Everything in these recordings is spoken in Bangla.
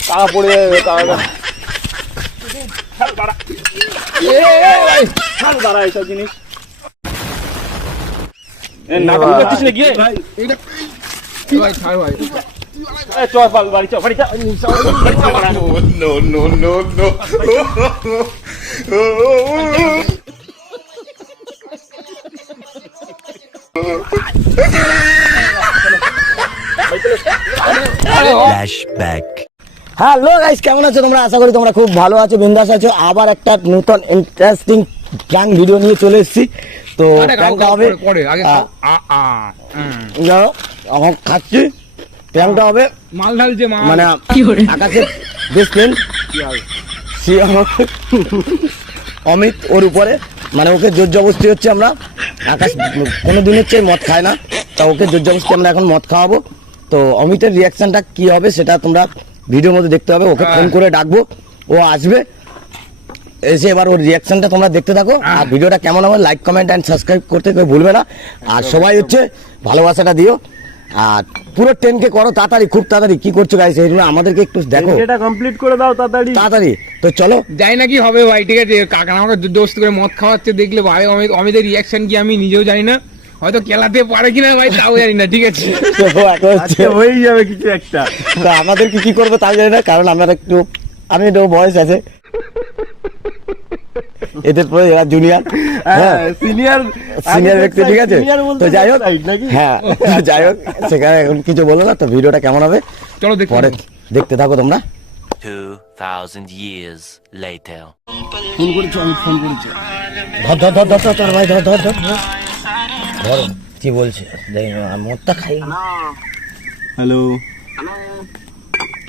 টাকা পড়ে যাবে টাকা দাঁড়া এইসব জিনিস এ, না তুমি করছিস না গিয়ে এ, চল বাল, বাড়ি চল বাড়ি চল বাড়ি চল, বাড়া। no, Flashback. হ্যালো গাইস কেমন আছো তোমরা? আশা করি তোমরা খুব ভালো আছো বিন্দাস আছো। আবার একটা নতুন ইন্টারেস্টিং প্র্যাঙ্ক ভিডিও নিয়ে চলে এসেছি। তো প্র্যাঙ্কটা হবে যাও, আমার খাচ্ছি। প্র্যাঙ্কটা হবে মাল ঢালছে মাল। মানে সে আমার অমিত ওর উপরে। মানে ওকে জোর জবস্তি হচ্ছে আমরা। আকাশ কোনো দিন হচ্ছে মদ খায় না। তা ওকে জোর জবস্তি আমরা এখন মদ খাওয়াবো। তো অমিতের রিয়াকশনটা কি হবে সেটা তোমরা ভিডিওর মধ্যে দেখতে হবে। ওকে ফোন করে ডাকবো ও আসবে। এসে এবার ওর রিয়াকশনটা তোমরা দেখতে থাকো। আর ভিডিওটা কেমন হবে লাইক কমেন্ট অ্যান্ড সাবস্ক্রাইব করতে কেউ ভুলবে না। আর সবাই হচ্ছে ভালোবাসাটা দিও। আর পুরো টেনকে করো তাড়াতাড়ি খুব তাড়াতাড়ি। কি করছ গাইস এই আমাদেরকে একটু দেখো। এটা কমপ্লিট করে দাও তাড়াতাড়ি। তাড়াতাড়ি। তো চলো। যাই না কি হবে ভাই ঠিক আছে। কাকা আমাকে দোস্ত করে মদ খাওয়াচ্ছে দেখলে ভাই অমিত অমিতের রিয়াকশন কি আমি নিজেও জানি না। হয়তো খেলাতে পারে কিনা ভাই তাও জানি না ঠিক আছে আজকে হয়েই যাবে কিছু একটা তো আমাদের কি কি করব তাও জানি না কারণ আমরা একটু আমি একটু বয়স আছে এদের পরে এরা জুনিয়র হ্যাঁ সিনিয়র সিনিয়র ব্যক্তি ঠিক আছে তো যাই হোক হ্যাঁ যাই হোক সেখানে এখন কিছু বলো না তো ভিডিওটা কেমন হবে চলো দেখতে পরে দেখতে থাকো তোমরা 2,000 years later. ফোন করেছ আমি ফোন করেছি ধর ধর ধর ধর ধর ধর ভাই ধর ধর ধর ধর। কি বলছে? দেখি মদটা খাই। হ্যালো।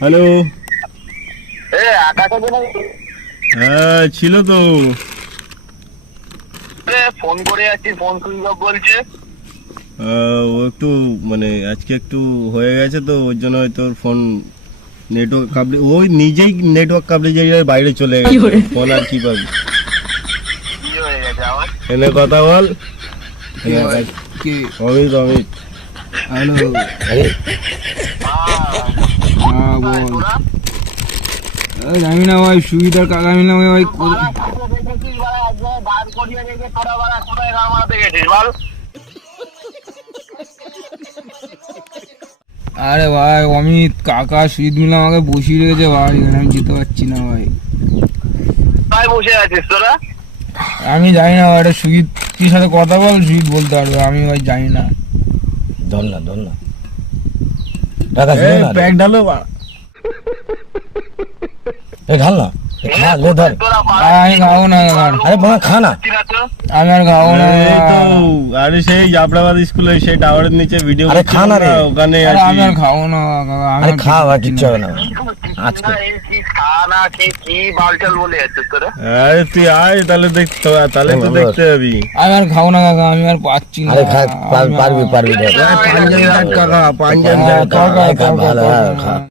হ্যালো। হ্যাঁ ছিল তো। ফোন করে আছি ফোন সুইচ বলছে। ও একটু মানে আজকে একটু হয়ে গেছে তো ওর জন্য হয়তো ফোন নেটওয়ার্ক কাবলি ওই নিজেই নেটওয়ার্ক কাবলি এরিয়ার বাইরে চলে গেছে। ফোন আর কি পাবি? হয়ে এনে কথা বল। অমিত অমিত। হ্যালো। আরে। হ্যাঁ বল। জানি না ভাই সুবিধার কাকা মিলাম ভাই আরে ভাই অমিত কাকা সুজিত মিলাম আমাকে বসিয়ে রেখেছে ভাই এখানে আমি যেতে পারছি না ভাই। বসে আছিস তোরা? আমি জানি না ভাই এটা সুজিত কি সাথে কথা বল সুজিত বলতে পারবে আমি ভাই জানি না। ধর না ধর না। টাকা ছিল না প্যাক ঢালো। এ ঢাল না। খা লে ধর আমি খাব না আরে বাবা খা না। পারছি না তো আমি আর খাব না। আরে সেই জাফরাবাদ স্কুলে সেই টাওয়ারের নিচে ভিডিও আরে খা না রে। ওখানে আরে আমি আর খাব না আর খা বা কিচ্ছু হবে না। আজকে। না, কি কি কি বলে যাচ্ছিস তোরা? আরে তুই আয় তাহলে দেখতে তাহলে তো দেখতে যাবি আমি আর খাব না কাকা আমি আর পাচ্ছি না। আরে খা পারবি পারবি কাকা হ্যাঁ, ভালো, খা, হ্যাঁ।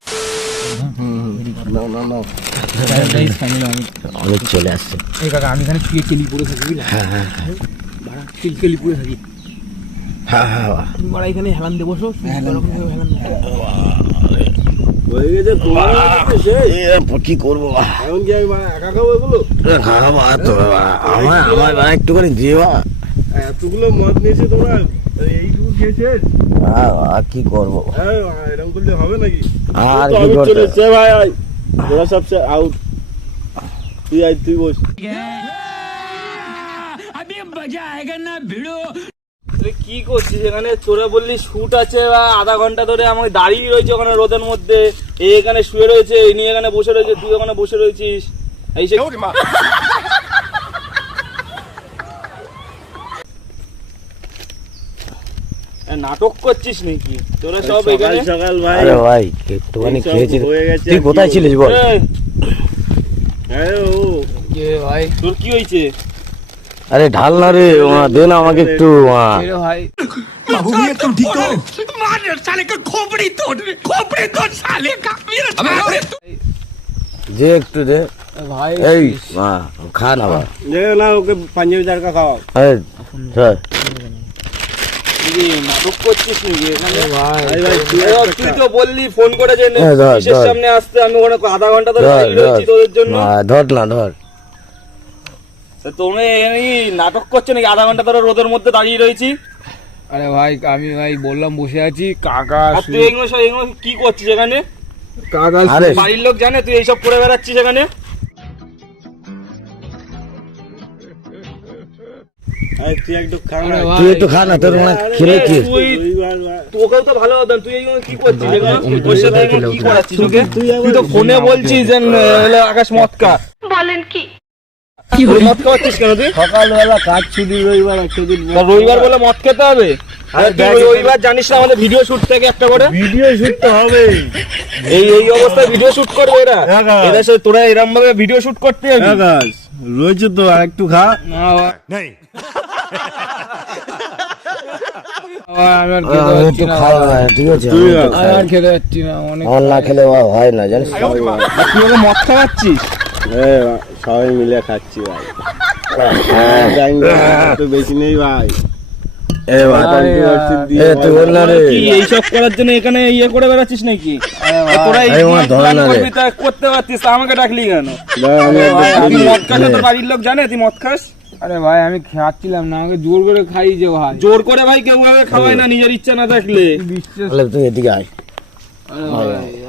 অনেক চলে আসছে। এই কাকা আমি এখানে শুয়ে কেলি পড়ে থাকি হ্যাঁ হ্যাঁ কেলি কেলি পড়ে থাকি। হ্যাঁ হ্যাঁ তুমি এখানে হেলান দেবো হেলান হয়ে গেছে কি করব? এখন কি আমি মানে একা খাব এগুলো? খাব আর তো আমার আমার বাবা একটুখানি দিয়ে বা এতগুলো মদ নিয়েছে তোমরা এইটুকু হ্যাঁ, আর কি করব? হ্যাঁ এরকম করলে হবে নাকি? আর কি করতে? ভাই আয়। তোরা সব আউট তুই আয় তুই বস। তুই কি করছিস এখানে? তোরা বললি শুট আছে বা আধা ঘণ্টা ধরে আমাকে দাঁড়িয়ে রয়েছে ওখানে রোদের মধ্যে। এই এখানে শুয়ে রয়েছে এই নিয়ে এখানে বসে রয়েছে তুই ওখানে বসে রয়েছিস। এই সে নাটক করছিস নাকি? তোরা সব সকাল এখানে সকাল ভাই। আরে ভাই একটুখানি তুই কোথায় ছিলিস বল? এই, হ্যাঁ ও। কে ভাই তোর কি হয়েছে? আরে ঢাল না রে দে না আমাকে একটু দে একটু দে। ভাই এই মা খা না বা না না ওকে পাঞ্জাবি তারকা খাওয়া এই, ধর। নাটক করছিস নাকি? আরে ভাই তুই তো বললি ফোন করে যে। সামনে আসতে? আমি ওখানে আধা ঘণ্টা ধরে তোদের জন্য। ধর না ধর। তা তোমরা এখানে কি নাটক করছ নাকি আধা ঘণ্টা ধরে রোদের মধ্যে দাঁড়িয়ে রয়েছি? আরে ভাই আমি ভাই বললাম বসে আছি কাকা তুই এগুলো সব এগুলো কি করছিস এখানে? কাকা বাড়ির লোক জানে তুই এইসব করে বেড়াচ্ছিস এখানে? তুই একটু খা না। তুই একটু খা না তোর খেলেছিস তুই রবিবার বা- তোকেও তো ভালো হতো তুই কি করছিস? এগুলো ওর সাথে কি করাচ্ছিস ওকে? তুই তো ফোনে বলছিস যে আকাশ মৎকা বলেন কি? মদ খাওয়াচ্ছিস কেন তুই? সকালবেলা কাজ ছুটি রবিবার বলে মদ খেতে হবে? রবিবার জানিস না আমাদের ভিডিও শুট থেকে একটা করে? ভিডিও শুট তো হবে এই এই অবস্থায় ভিডিও শুট করবে এরা। হ্যাঁ, হ্যাঁ। এরা সে তোরা এরকম ভাবে ভিডিও শুট করতে হবে আকাশ রয়েছে তো আর একটু খা। না ভাই। ভাই, আমি আর খেতে আমি পারছি একটু না। খাই ভাই। না, ঠিক আছে তুই আমি একটু খা। আমি খাই। আর খেতে পারছি না অনেক আমার না খেলে হয় না জানিস তুই মদ খাওয়াচ্ছিস? সবাই মিলে খাচ্ছি ভাই। হ্যাঁ। বেশি নেই ভাই। এইসব করার জন্য এখানে ইয়ে করে বেড়াচ্ছিস নাকি? তোরা। করবি তা করতে পারতিস আমাকে ডাকলি কেন? মদ খাস তোর বাড়ির লোক জানে তুই মদ খাস? আরে ভাই আমি খাচ্ছিলাম না আমাকে জোর করে খাই যে ভাই। জোর করে ভাই কেউ ভাবে খাওয়ায় না নিজের ইচ্ছা না থাকলে। বিশ্বাস তুই এদিকে আয়।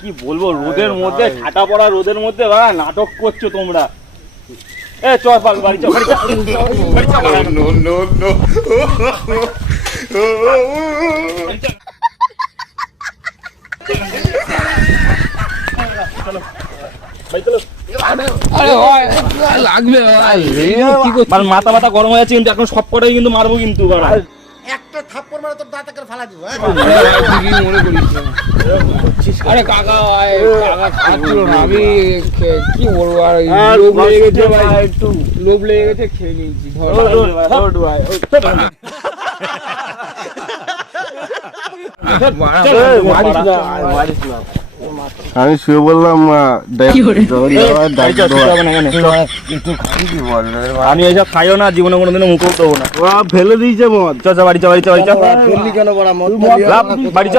কি বলব রোদের মধ্যে ঠাটা পড়া রোদের মধ্যে বা নাটক করছ তোমরা। এ চল বাড়ি চল বাড়ি চল বাড়ি চল। বাড়ি চলো আরে ভাই লাগবে ভাই কি করছিস মানে মাথা মাথা গরম হয়ে যাচ্ছে কিন্তু এখন সব কটাই কিন্তু মারবো কিন্তু বাড়া। আরে ভাই, ঠিকই মনে করিস আরে কাকা কাকা খাচ্ছিল না আমি কি বলব আর লোভ লেগে গেছে ভাই ভাই, একটু লোভ লেগে গেছে খেয়ে নিয়েছি ধর মারিস না মারিস না। আমি শুয়ে বললাম? আমি এইসব খাইও না জীবনে কোনোদিনও মুখেও দেবো না। ওরা ফেলে দিয়েছে মদ। চল চল বাড়ি চল বাড়ি চল বাড়ি চল কেন বড়া? মদ বাড়ি চ।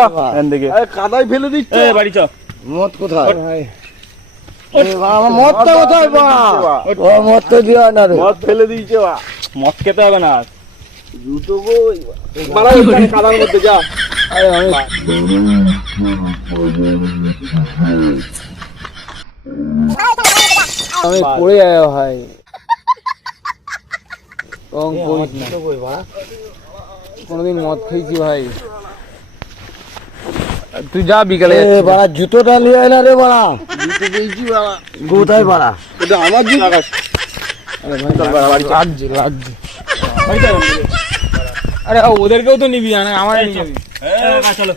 কাদায় ফেলে দিচ্ছে? বাড়ি চ। মদ কোথায়? মদটা কোথায় ও মদ তো দিয়া না মদ ফেলে দিয়েছে বা মদ খেতে হবে না জুতো কাদার মধ্যে যা। আমি পড়ে যাই ভাই কোনোদিন মদ খেয়েছি ভাই তুই যা বিকালে বাড়া জুতোটা নিয়ে আয় না রে বাড়া কোথায় বাড়া এটা আমার জুতো আরে, ওদেরকেও তো নিবি আমার নিয়ে যাবি চলো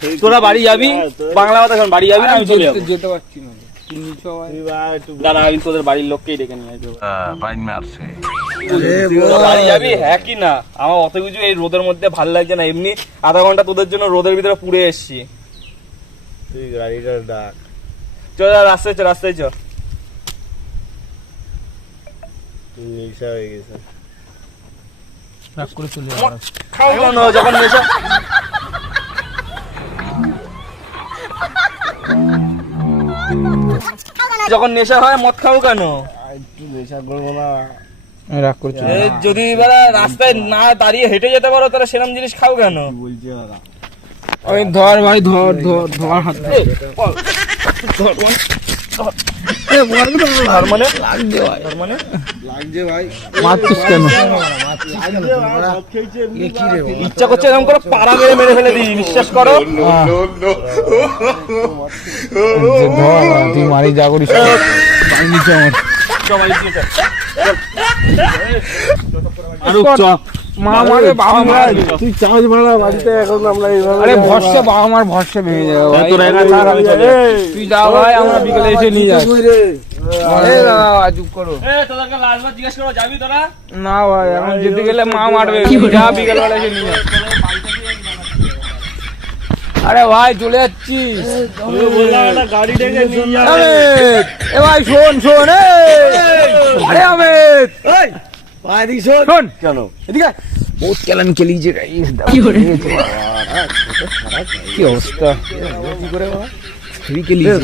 খেয়ে তোরা বাড়ি যাবি? বাংলা কথা বাড়ি যাবি না আমি চলে যাব। যেতে- পারছি না দাঁড়া আমি তোদের বাড়ির লোককেই ডেকে নিয়ে আসব। যাবি? হ্যাঁ কি না? আমার অত কিছু এই রোদের মধ্যে ভালো লাগছে না। এমনি আধা ঘণ্টা তোদের জন্য রোদের ভিতরে পুড়ে এসছি। তুই গাড়িটা ডাক। চল রাস্তায় চ রাস্তায় চ নেশা হয়ে গেছে রাগ করে চলে খাও কেন যখন নেশা যখন নেশা হয় মদ খাও কেন একটু নেশা করব না রাগ করে চলে এ, যদি এবার রাস্তায় না দাঁড়িয়ে হেঁটে যেতে পারো তাহলে সেরকম জিনিস খাও কেন? বলছে ধর ভাই ধর ধর ধর হাত ইচ্ছা করছে এরকম করে পাড়া মেরে মেরে ফেলে দিই বিশ্বাস করো তুই মারি যা করিস নিচে আমার মা মারে বাবা মার তুই চার্জ মারা বাড়িতে এখন আমরা এইভাবে আরে ভরসা বাবা মার ভরসা ভেঙে যাবে ভাই। তোরা আমি চলে যাই। তুই যা ভাই আমরা বিকেলে এসে নিয়ে যাস আরে দাদা চুপ করো এ তোদেরকে লাস্টবার জিজ্ঞেস করো যাবি তোরা না ভাই এখন যেতে গেলে মা মারবে যা বিকেল বেলা এসে নিয়ে আরে ভাই চলে যাচ্ছিস গাড়ি ডেকে নিয়ে যাবে এ ভাই শোন শোন এ আরে অমিত শোন। শোন। কেন? এদিকে বহুত কেলান খেলিয়েছে গাইস কি অবস্থা? কি করে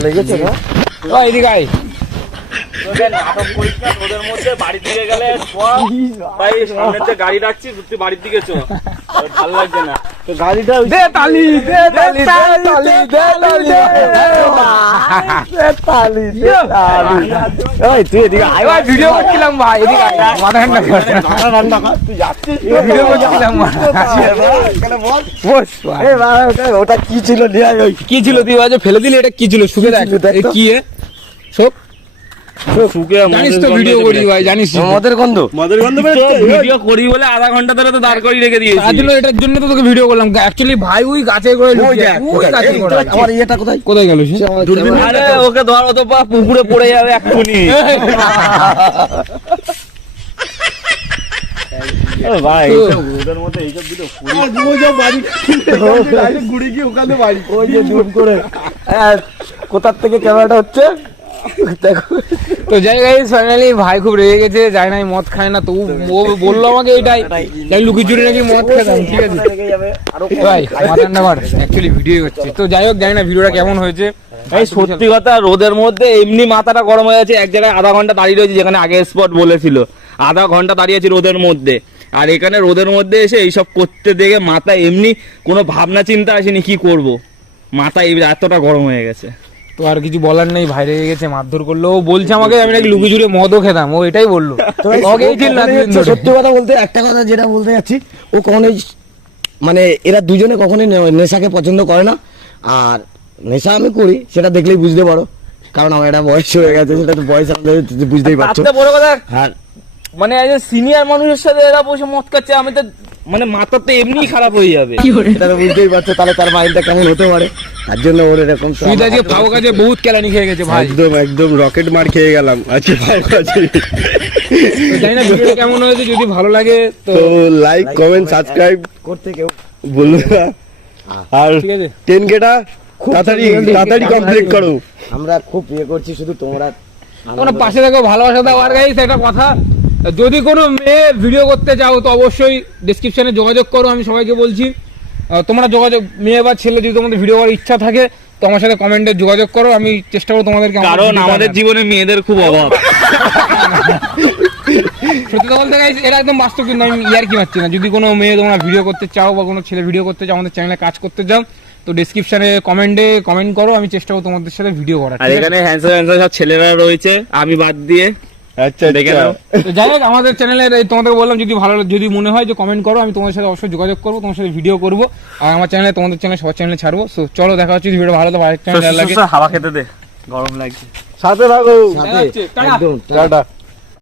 লেগেছে না? এদিকে আয়। নাটক করিস না তোদের মধ্যে বাড়ির দিকে গেলে ভাই সামনের যে গাড়ি ডাকছিস তুই বাড়ির দিকে চো ভালো লাগছে না। গাড়িটা দে তালি দে তালি দে তালি দে তালি দে তালি দে তালি এই তুই এদিকে আয়। ভাই ভিডিও করছিলাম ভাই। এদিকে আয়। মাথা ঠান্ডা কর। টাকা রান্না কর। তুই যাচ্ছিস ভিডিও করছিলাম বস ভাই। এই ওটা- ওটা কি ছিল? নিয়ে আয় কি ছিল তুই আজ ফেলে দিলি? এটা কি ছিল? শুকে দেখ। দেখ কি এ? শুকে। জানিস তো ভিডিও করি ভাই জানিস মদের গন্ধ? মদের গন্ধ ভিডিও করি বলে আধা ঘণ্টা ধরে তো দাঁড় করিয়ে রেখে দিয়েছি। তার জন্য এটার জন্য তো তোকে ভিডিও করলাম। অ্যাকচুয়ালি ভাই ওই গাছে করে ওই লুকিয়ে দেখ, ওই গাছে এই করে তো আমার ইয়েটা কোথায়? কোথায় গেল আরে ওকে ধর তো বা পুকুরে পড়ে যাবে এক্ষুনি। ভাই। ওদের মধ্যে এইসব ভিডিও বাড়ি ডাইরেক্ট গিয়ে ওখানে বাড়ি। ওই যে জুম করে। হ্যাঁ, কোথার থেকে ক্যামেরাটা হচ্ছে? তো যাই গাইস ফাইনালি ভাই খুব রেগে গেছে যায় না মদ খায় না তো ও বলল আমাকে এটাই যাই লুকি চুরি নাকি মদ খেতাম ঠিক আছে। ভাই মাথা ঠান্ডা কর অ্যাকচুয়ালি ভিডিও হচ্ছে। তো যাই হোক জানি না ভিডিওটা কেমন হয়েছে। এই সত্যি কথা রোদের মধ্যে এমনি মাথাটা গরম হয়ে যাচ্ছে এক জায়গায় আধা ঘণ্টা দাঁড়িয়ে রয়েছে যেখানে আগে স্পট বলেছিল। আধা ঘণ্টা দাঁড়িয়ে আছি রোদের মধ্যে। আর এখানে রোদের মধ্যে এসে এইসব করতে দেখে মাথা এমনি কোনো ভাবনা চিন্তা আসেনি কি করব। মাথা এই এতটা গরম হয়ে গেছে। তো আর কিছু বলার নেই ভাই রেগে গেছে মারধর করল। ও বলছে আমাকে আমি নাকি লুকি চুরি মদও খেতাম ও এটাই বলল। সত্যি কথা বলতে একটা কথা যেটা বলতে যাচ্ছি ও কখনোই মানে এরা দুজনে কখনোই নেশাকে পছন্দ করে না। আর নেশা আমি করি সেটা দেখলেই বুঝতে পারো। কারণ আমার একটা বয়স হয়ে গেছে সেটা তো বয়স আমাদের বুঝতেই পারছ। বড় কথা আর মানে একজন সিনিয়র মানুষের সাথে এরা বসে মদ খাচ্ছে আমি তো মানে মাথা তো এমনি খারাপ হয়ে যাবে। সেটা বুঝতেই পারছ তাহলে তার মাইন্ডটা কেমন হতে পারে? তার জন্য ওর এরকম সুবিধা আজকে পাবো কাছে বহুত কেলানি খেয়ে গেছে ভাই। একদম একদম রকেট মার খেয়ে গেলাম। আজকে ভাই কাছে। তো জানি না ভিডিওটা কেমন হয়েছে যদি ভালো লাগে তো লাইক কমেন্ট সাবস্ক্রাইব করতে কেউ বলব না। আর টেন কেটা তাড়াতাড়ি তাড়াতাড়ি কমপ্লিট করো। আমরা খুব ইয়ে করছি শুধু তোমরা তোমরা পাশে থাকো ভালোবাসা দাও। আর গাইস একটা কথা যদি কোনো মেয়ে ভিডিও করতে চাও তো অবশ্যই ডেসক্রিপশনে যোগাযোগ করো আমি সবাইকে বলছি। তোমরা যোগাযোগ মেয়ে বা ছেলে যদি তোমাদের ভিডিও করার ইচ্ছা থাকে তো আমার সাথে কমেন্টে যোগাযোগ করো আমি চেষ্টা করব তোমাদেরকে কারণ আমাদের জীবনে মেয়েদের খুব অভাব। সত্যি কথা বলতে গাইস এটা একদম বাস্তব কিন্তু আমি ইয়ার কি পাচ্ছি না। যদি কোনো মেয়ে তোমরা ভিডিও করতে চাও বা কোনো ছেলে ভিডিও করতে চাও আমাদের চ্যানেলে কাজ করতে চাও তো ডেসক্রিপশনে কমেন্টে কমেন্ট করো আমি চেষ্টা করব তোমাদের সাথে ভিডিও করার আর এখানে হ্যান্ডসাম হ্যান্ডসাম সব ছেলেরা রয়েছে আমি বাদ দিয়ে আচ্ছা দেখে আচ্ছা। নাও। যাই হোক আমাদের চ্যানেলে তোমাদের বললাম যদি ভালো যদি মনে হয় যে কমেন্ট করো আমি তোমাদের সাথে অবশ্যই যোগাযোগ করব তোমার সাথে ভিডিও করব। আর আমার চ্যানেলে তোমাদের চ্যানেলে সবার চ্যানেলে ছাড়বো। চলো দেখা হচ্ছে যদি ভিডিও ভালো তো ভালো চ্যানেল লাগে। হাওয়া খেতে দে। গরম লাগছে। সাথে থাকো। একদম টাটা।